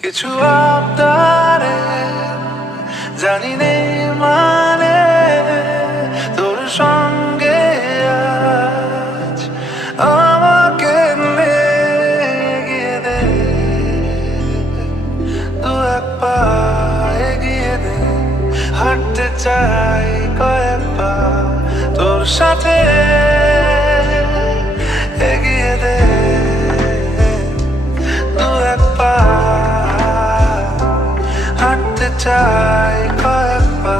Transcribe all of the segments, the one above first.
কিছু আবদারে জানি নেই মানে তোর সঙ্গে আজ আমাকে এগিয়ে দে, দু এক পা এগিয়ে দে, হাঁটতে চাই কয়েক পা তোর সাথে, এগিয়ে দে দু এক পা, হাঁটতে চাই কয়েক পা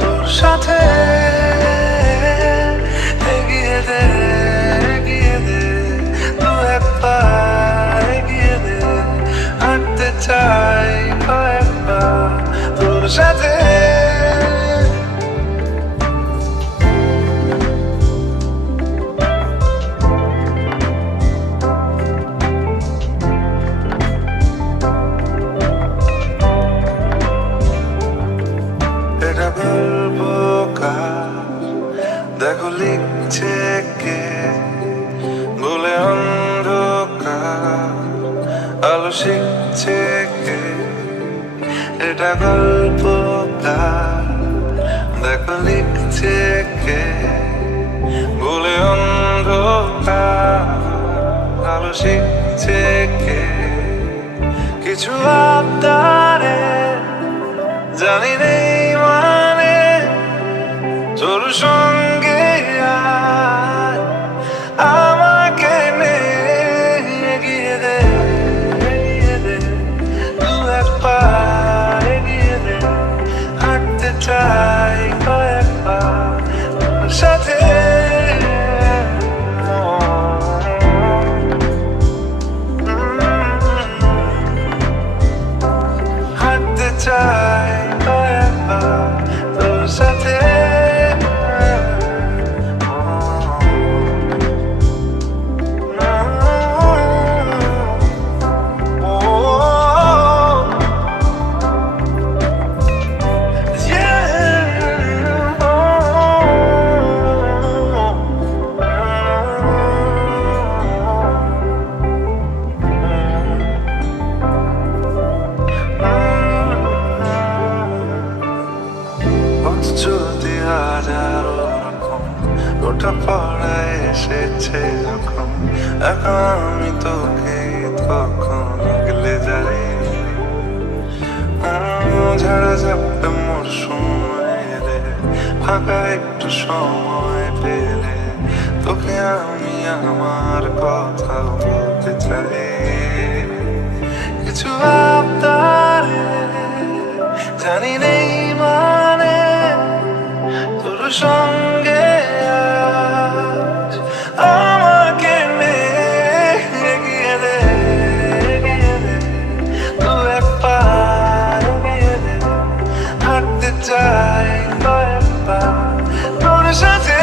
তোর সাথে, এগিয়ে দে দু এক পা, এগিয়ে দে, হাঁটতে চাই কয়েক পা তোর সাথে। দেখো লিখছে কে বলে অন্ধকার, আলো শিখছে কে, এটা গল্পকার। দেখো লিখছে কে বলে অন্ধকার, আলো শিখছে কে, কিছু আবদারে জানি নেই মানে তোর সঙ্গে আজ আমাকে এগিয়ে দে, দু এক পা এগিয়ে দে, হাঁটতে চাই কয়েক পা তোর সাথে, হাঁটতে চাই কয়েক পা তোর সাথে। যদি হাজারো রকম ওটা পড়ায় এসেছে যখন, এখন আমি তোকে তখন গেলে যাই, ঝাড়া ঝাপটা মোর সময় রে, ফাঁকা একটু সময় পেলে তোকে আমি আমার কথা বলতে চাই, কিছু আবদারে জানি নেই মানে তোর সঙ্গে আজ আমাকে এগিয়ে দে, দু এক পা এগিয়ে দে, হাঁটতে চাই কয়েক পা তোর সাথে,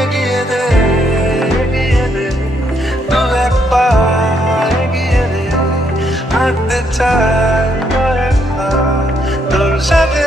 এগিয়ে দে দু এক পা এগিয়ে দে, হাঁটতে চাই কয়েক পা তোর সাথে।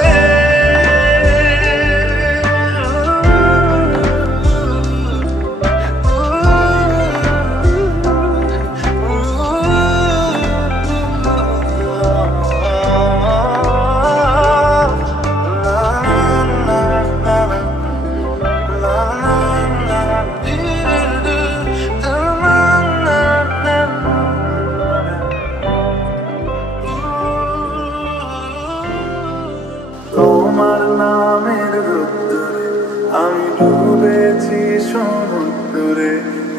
তোমার নামের রোদ্দুরে আমি ডুবেছি সমুদ্রে,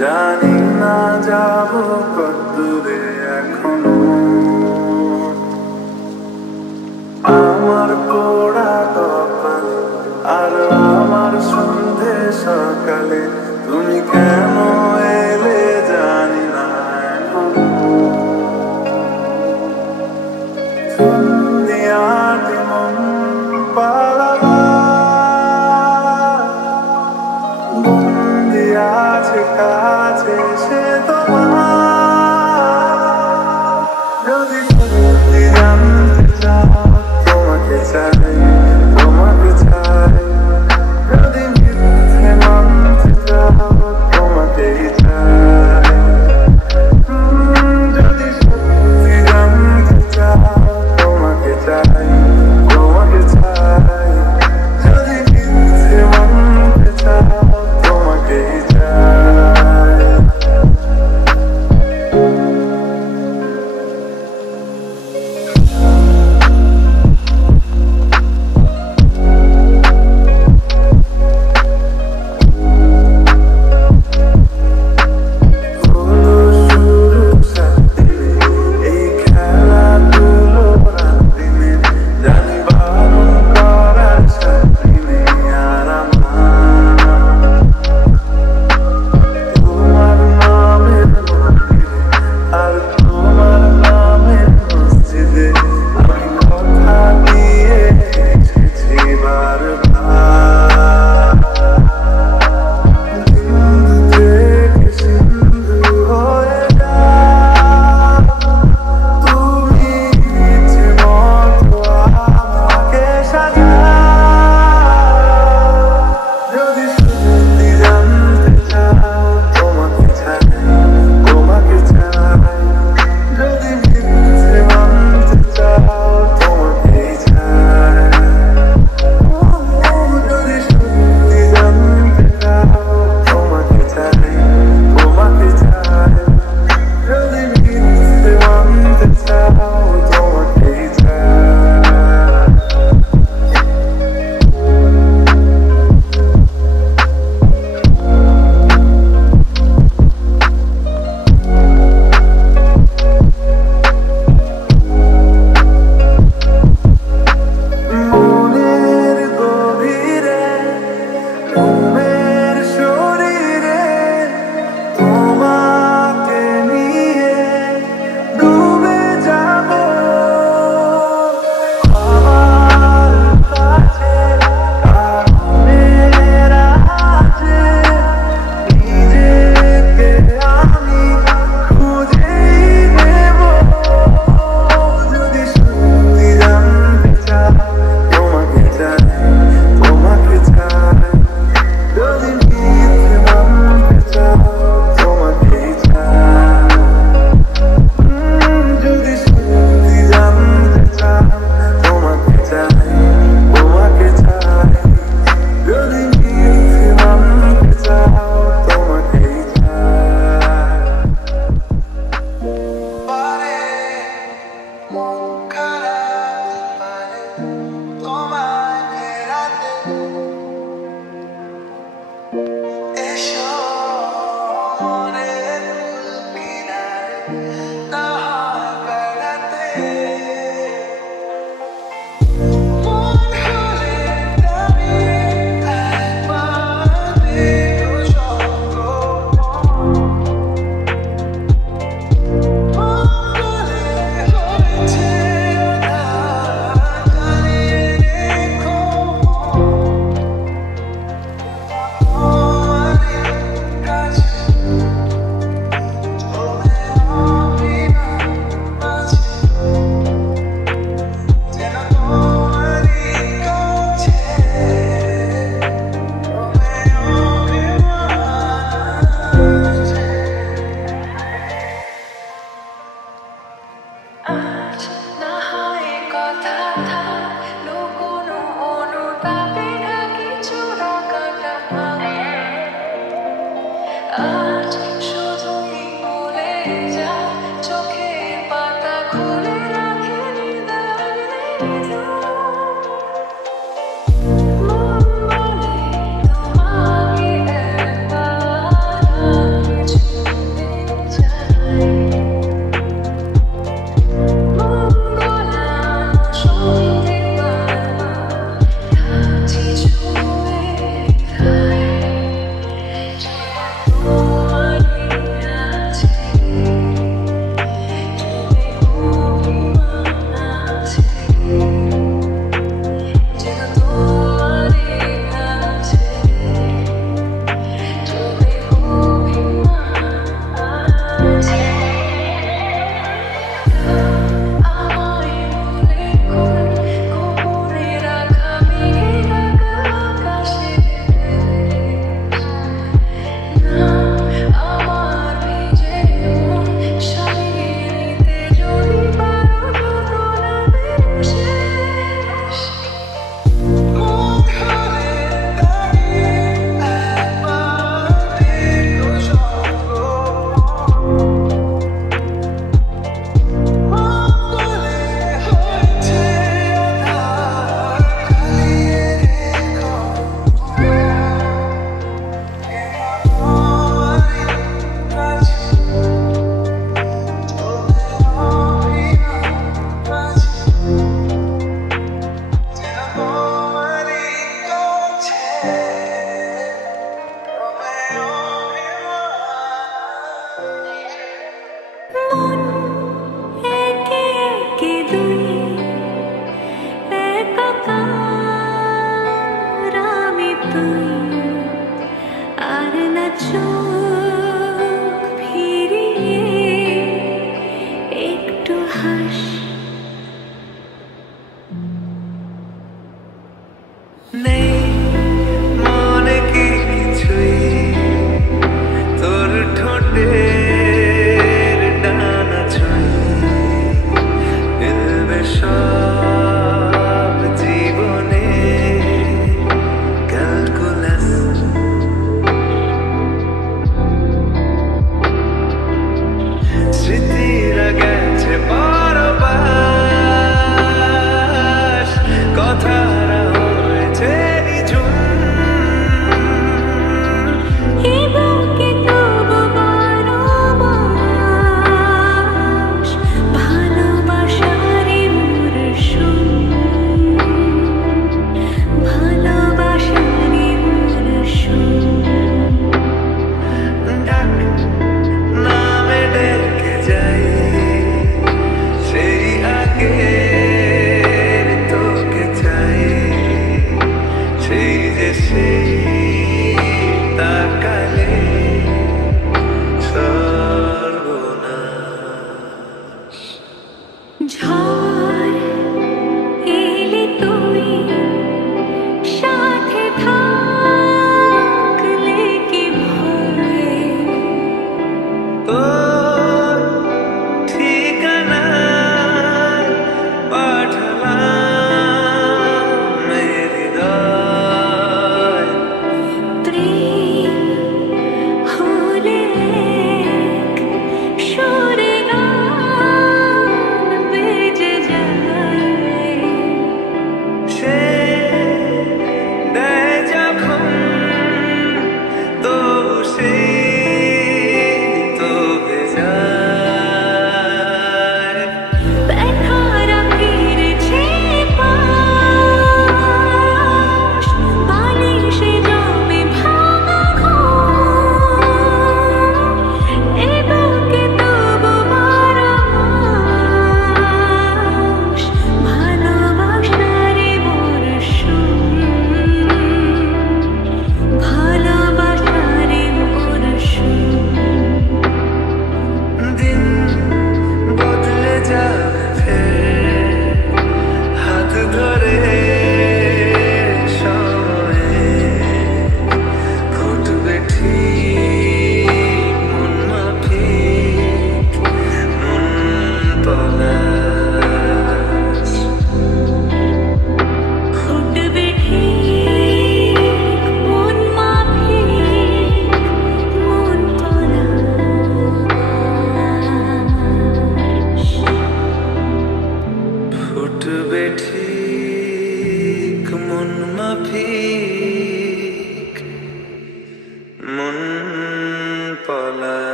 জানি না যাব কতদূরে এখনো, আমার পোড়া কপালে আর আমার সন্ধে সকালে তুমি কেন এলে জানি না এখনো, সন্ধিয়াটি মন পালাবা বন্দি আছে কাছে সে তোমার, যদি জানতে চাও তোমাকে চাই, তোমাকে চাই, যদি মিথ্যে মানতে চাও তোমাকে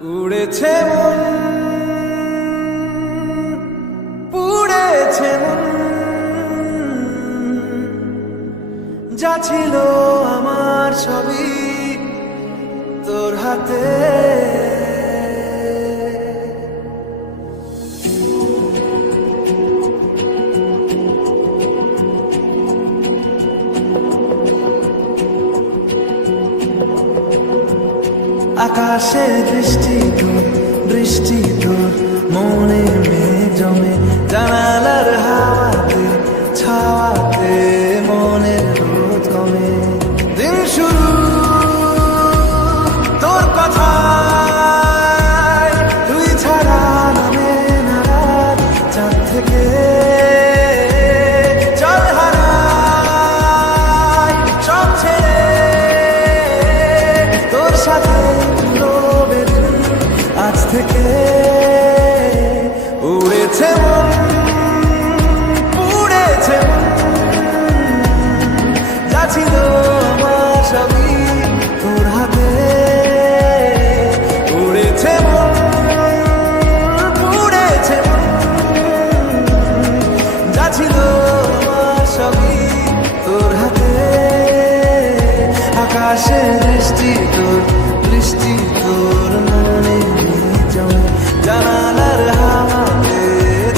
উড়েছে মন, পুড়েছে মন, যা ছিল আমার সবই তোর হাতে। আকাশে বৃষ্টি তোর, বৃষ্টি তোর মনে মেঘ জমে, জানালার হাওয়াতে ছাওয়াতে মনের রোদ কমে। দিন শুরু তোর কথায়, তুই ছাড়া নামে না রাত, চাঁদ থেকে চল হারাই সব ছেড়ে তোর সাথে আজ থেকে। উড়েছে মন, পুড়েছে মন, যা ছিল আমার সবই তোর হাতে। উড়েছে মন, পুড়েছে মন, যা ছিল আমার সবই তোর হাতে। আকাশে বৃষ্টি তোর, বৃষ্টি তোর মনে জমে, জানালার হাওয়াতে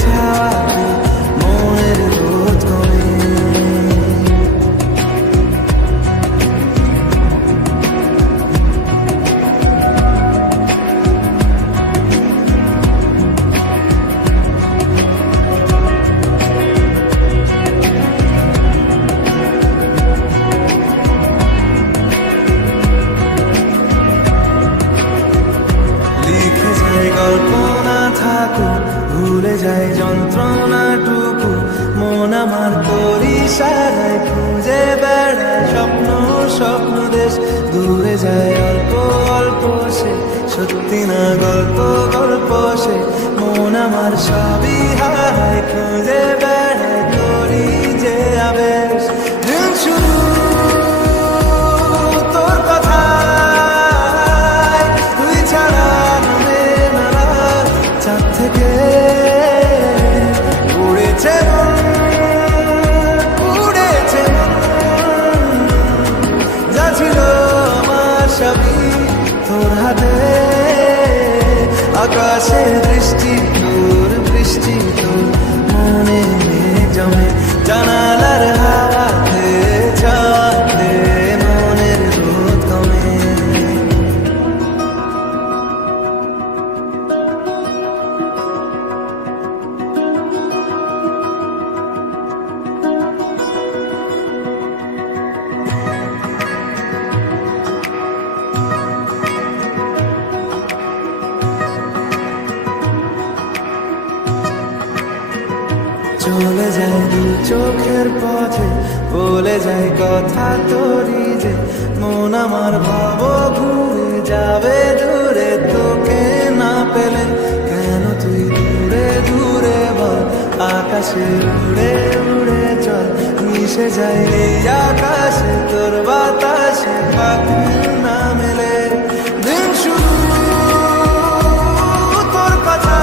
ছাওয়াতে মনের রোদ কমে। কল্পনা থাকুক, ভুলে যায় যন্ত্রণাটুকু, মন আমার তোর ইশারায় খুঁজে বেড়ায় স্বপ্ন, স্বপ্ন দেশ। দূরে যায় অল্প অল্প সে, সত্যি না গল্প, গল্প সে। মন আমার সবই হারায়, খুঁজে বেড়ায় তোরই যে আবেশ। দিন শুরু তোর কথায়, তুই ছাড়া চাঁদ থেকে। উড়েছে মন, পুড়েছে মন, যা ছিল আমার সবই তোর হাতে। আকাশে বৃষ্টি তোর, বৃষ্টি তোর মনে মেঘ জমে, জানালার হাওয়াতে ছাওয়াতে মনের রোদ কমে। চলে যায় দু চোখের পথে, বলে যায় কথা তোরই যে। মন আমার ভাব ঘুরে যাবে দূরে, তোকে না পেলে কেন তুই দূরে দূরে বল। আকাশে উড়ে উড়ে চল, মিশে যায় এই আকাশে তোর বাতাসে, পাখি না মেলে। দিন শুরু তোর কথা,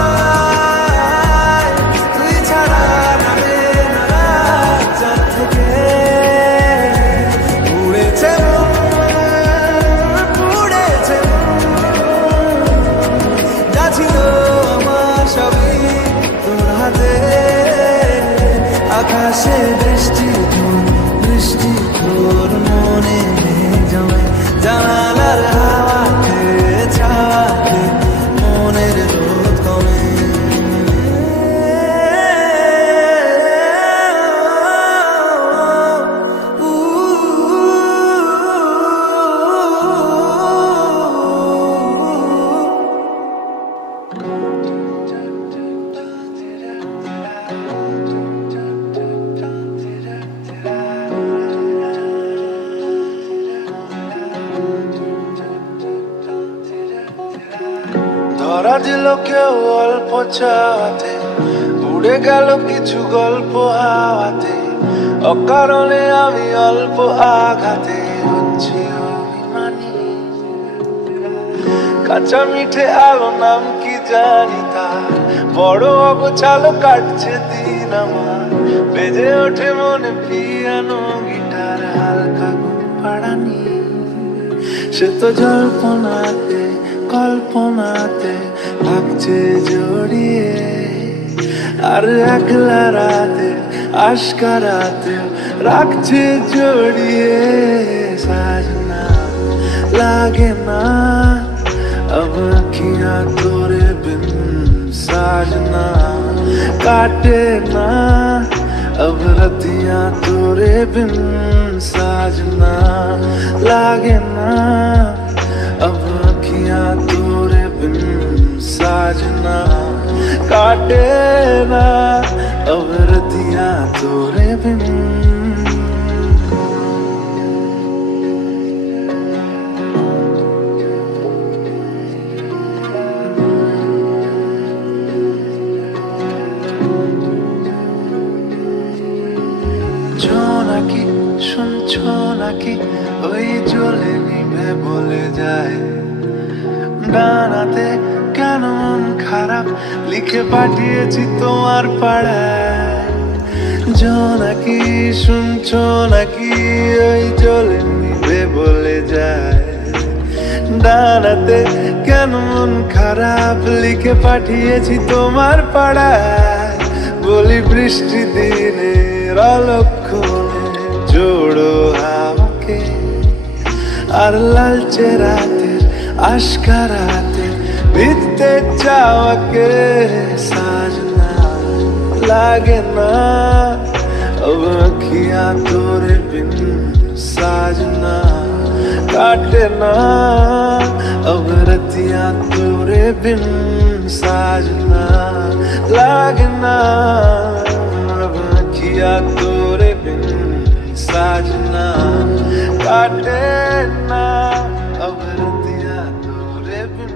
তুই ছাড়া নামে না রাত, চাঁদ থেকে। উড়েছে মন, পুড়েছে মন, যা ছিল আমার সবই তোর হাতে। আকাশে বৃষ্টি তোর, বৃষ্টি তোর মনে মেঘ জমে, জানালার হাওয়াতে ছাওয়াতে মনের রোদ কমে। ধরা দিল কেউ অল্প চাওয়াতে, উড়ে গেল কিছু গল্প হাওয়াতে। অকারণে আমি অল্প আঘাতে হচ্ছি অভিমানী। কাঁচা মিঠে আলো নাম কি জানি তার, বড় অগোছালো কাটছে দিন আমার, বেজে ওঠে মনে পিয়ানো গিটার, হালকা ঘুম পাড়ানি। সে তো জল্পনাতে কল্পনাতে থাকছে জড়িয়ে, আর একলা রাতে আশকারাতে রাখছে জড়িয়ে। সাজনা लागे ना अब अखियां तोरे बिन, साजना काटे ना अब रतियां तोरे बिन, साजना लागे ना अब अखियां तोरे बिन, साजना काटे ना अब रतियां तोरे बिन। নাকি শুনছো নাকি ওই জ্বলে নিভে বলে যায়, ডানাতে কেন মন খারাপ লিখে পাঠিয়েছি তোমার পাড়ায়। জোনাকি শুনছো নাকি ওই জ্বলে নিভে বলে যায়, ডানাতে কেন মন খারাপ লিখে পাঠিয়েছি তোমার পাড়ায়। বলি বৃষ্টি দিনের অলক্ষণে জোড়ো হাওয়াকে, আর লালচে রাতের আশকারাতে ভিজতে চাওয়াকে। সাজনা लागे ना अब अखियां तोरे बिन, साजना काटे ना अब रतियां तोरे बिन, साजना लागे ना अब अखियां तोरे बिन, साजना काटे ना अब रतियां तोरे बिन।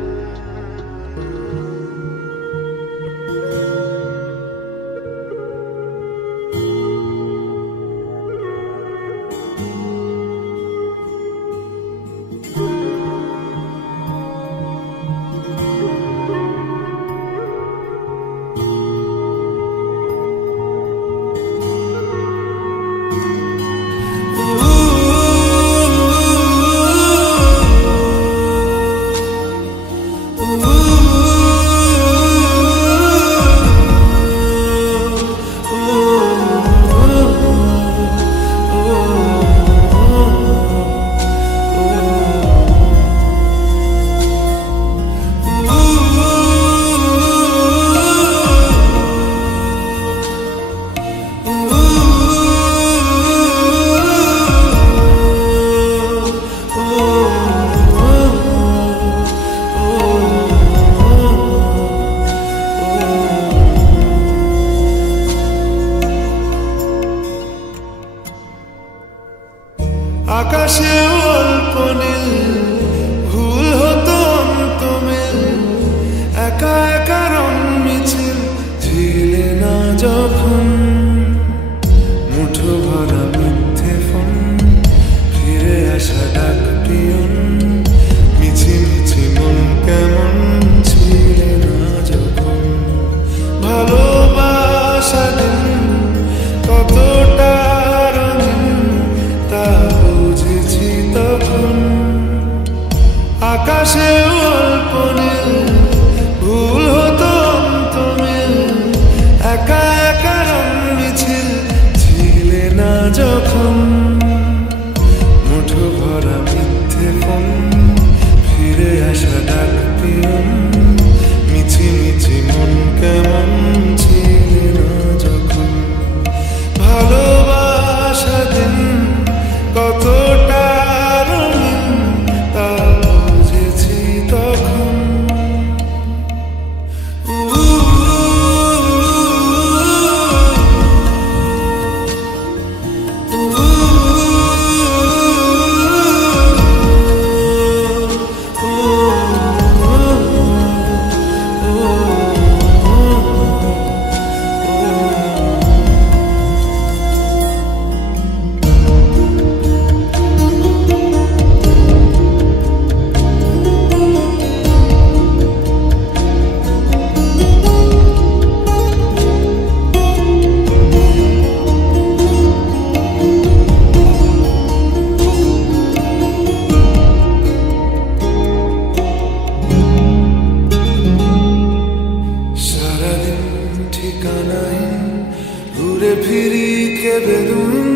ফিরি কে বেদুন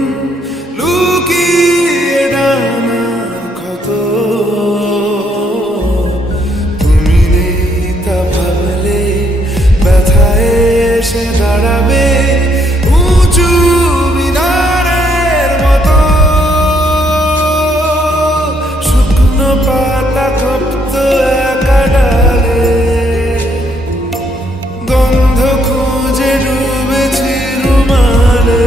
লুকিয়ে ডানার ক্ষত। তুমি নেই তা ভাবলে ব্যথায় এসে দাঁড়াবে উঁচু মিনারের মতো। শুকনো পাতা কাঁপত একা ডালে, গন্ধ খুঁজে ডুবেছি রুমালে।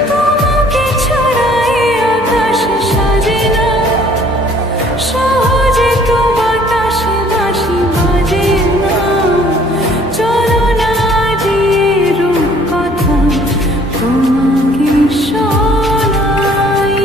তোমাকে ছাড়াই আকাশ সাজে না, সহজে তো বাতাসে বাঁশি বাজে না। চলো না দিয়ে রূপকথা তোমাকে শোনাই।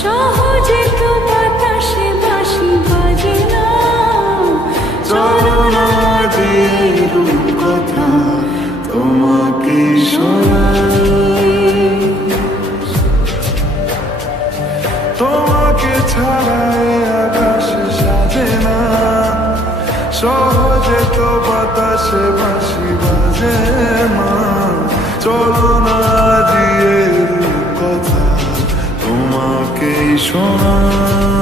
সহজে তো বাতাসে বাঁশি বাজে না। চলো না দিয়ে রূপকথা তোমাকে শোনাই। তোমাকে ছাড়াই আকাশ সাজে না, সহজে তো বাতাসে বাঁশি বাজে না। চলো না দিয়ে রূপকথা তোমাকে শোনাই।